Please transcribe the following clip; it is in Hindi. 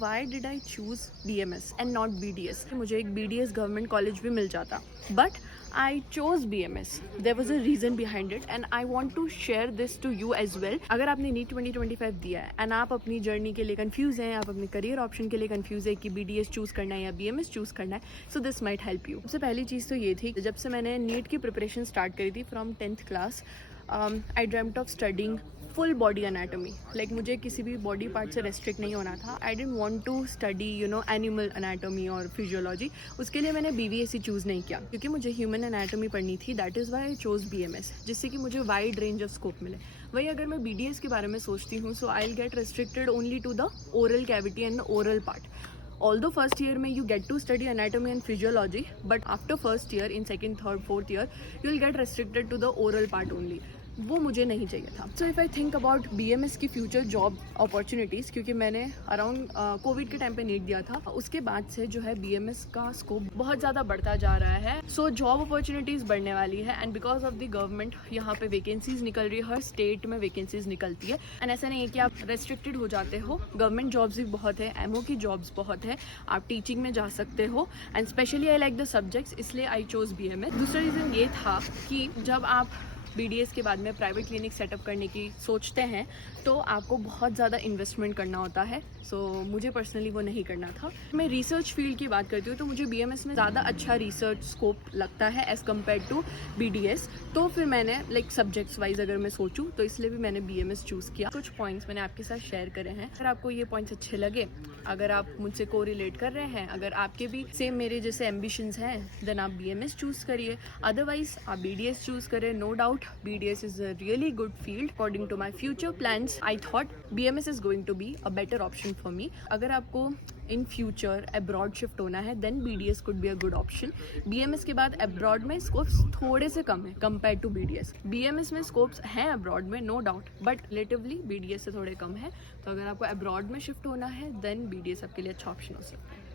Y did I choose BMS and not BDS? मुझे एक BDS गवर्नमेंट कॉलेज भी मिल जाता, but I chose BMS. There was a reason behind it and I want to share this to you as well. अगर आपने नीट 2025 दिया है एंड आप अपनी जर्नी के लिए कन्फ्यूज़ हैं, आप अपने करियर ऑप्शन के लिए कन्फ्यूज़ है कि BDS चूज़ करना है या BMS चूज़ करना है, so this might help you. सबसे पहली चीज़ तो ये थी, जब से मैंने नीट की प्रिपरेशन स्टार्ट करी थी from 10th class, I dreamed of studying full body anatomy. Like मुझे किसी भी बॉडी पार्ट से रेस्ट्रिक्ट नहीं होना था. I don't want to study animal anatomy और फिजियोलॉजी. उसके लिए मैंने BVSC चूज़ नहीं किया क्योंकि मुझे ह्यूमन अनाटमी पढ़नी थी. That is why I chose BMS, जिससे कि मुझे वाइड रेंज ऑफ स्कोप मिले. वही अगर मैं BDS के बारे में सोचती हूँ, so I will get restricted only to the oral cavity and oral part. Although first year में you get to study anatomy and physiology, but after first year, in second, third, fourth year, you will get restricted to the oral part only. वो मुझे नहीं चाहिए था. So if I think about BMS की फ्यूचर जॉब अपॉर्चुनिटीज़, क्योंकि मैंने अराउंड कोविड के टाइम पे नीट दिया था, उसके बाद से जो है BMS का स्कोप बहुत ज़्यादा बढ़ता जा रहा है. सो जॉब अपॉर्चुनिटीज़ बढ़ने वाली है and because of the government यहाँ पे वैकेंसीज निकल रही है. हर स्टेट में वैकेंसीज निकलती है एंड ऐसा नहीं है कि आप रेस्ट्रिक्टेड हो जाते हो. गवर्नमेंट जॉब्स भी बहुत है, MO की जॉब्स बहुत है, आप टीचिंग में जा सकते हो and specially I like the subjects, इसलिए आई चोज BMS. दूसरा रीज़न ये था कि जब आप BDS के बाद में प्राइवेट क्लिनिक सेटअप करने की सोचते हैं तो आपको बहुत ज़्यादा इन्वेस्टमेंट करना होता है. सो मुझे पर्सनली वो नहीं करना था. मैं रिसर्च फील्ड की बात करती हूँ तो मुझे BMS में ज़्यादा अच्छा रिसर्च स्कोप लगता है एज़ कम्पेयर टू BDS. तो फिर मैंने लाइक सब्जेक्ट्स वाइज अगर मैं सोचूँ तो इसलिए भी मैंने BMS चूज़ किया. कुछ पॉइंट्स मैंने आपके साथ शेयर करे हैं. अगर आपको ये पॉइंट्स अच्छे लगे, अगर आप मुझसे को रिलेट कर रहे हैं, अगर आपके भी सेम मेरे जैसे एम्बिशंस हैं, देन आप BMS चूज़ करिए. अदरवाइज आप BDS चूज़ करें. No doubt BDS is a really good field. According to my future plans, I thought BMS is going to be a better option for me. अगर आपको इन फ्यूचर अब्रॉड शिफ्ट होना है then BDS could be a good option. BMS के बाद अब्रॉड में स्कोप्स थोड़े से कम है कंपेयर टू BDS. BMS में स्कोप्स हैं अब्रॉड में, no doubt, but relatively BDS से थोड़े कम है. तो अगर आपको अब्रॉड में शिफ्ट होना है देन BDS आपके लिए अच्छा ऑप्शन हो सकता है.